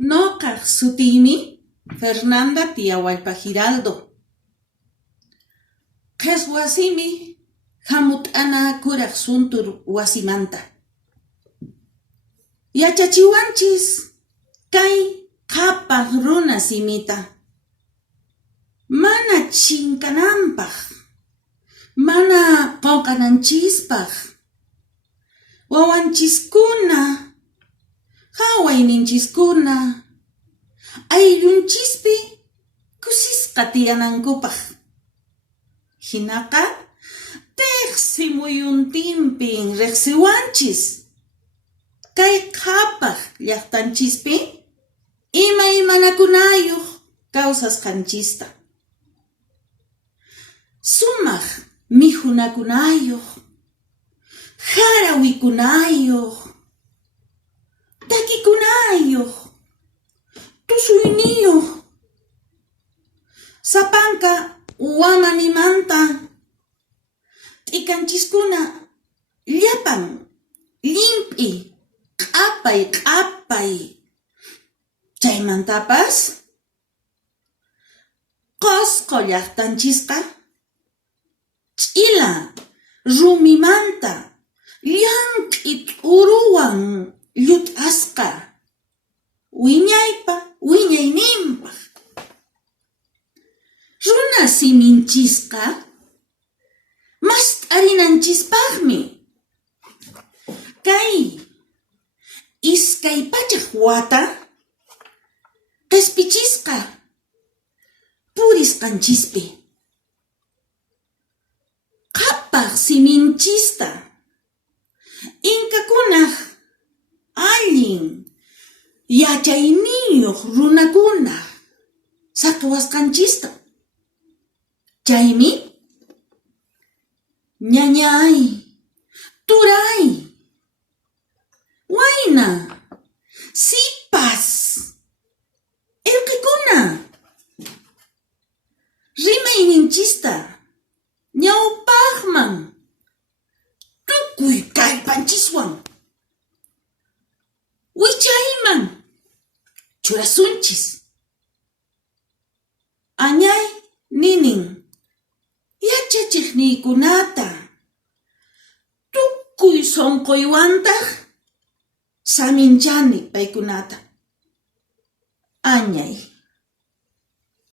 Noqa sutiymi Fernanda Tiawallpa Giraldo. Qhas wasimi hamut'ana kuraq suntur wasimanta. Yachachiwanchis kay qhapaq runa simita. Mana chinkananpaq, mana qawqananchispaq. Wawanchiskuna, hawayninchiskuna, ayllunchispi kusisqa tiyanankupaq. Hinaqa teqsi muyuntinpin riqsiwanchis. Kay qhapaq llaqtanchispi imaymanakunayuq kawsasqanchista. Sumaq mihunakunayuq, harawikunayuq, takikunayuq, tusuyniyuq, sapanka wamanimanta t'ikanchiscuna llapan limp'i q'apay. Chaymantapas qosqo llaqtanchisqa ch'ila rumimanta llank'i t'uruwan llut'asqa wiñayninpaq. Runa siminchisqa mas t'arinanchispaqmi. Kay iskay pachaq wata q'ispichisqa purisqanchispi. Qhapaq siminchista inkakunaq allin yachayniyuq runakuna saqwasqanchista. Chaymi ñañay, turay, wayna, sipas, irqikuna rimayninchista ñawpaqman tukuy kallpanchiswan wichayman churasunchis. Añay ninin yachachiqniykunata tukuy sonqoywantaq saminchani paykunata. Añay.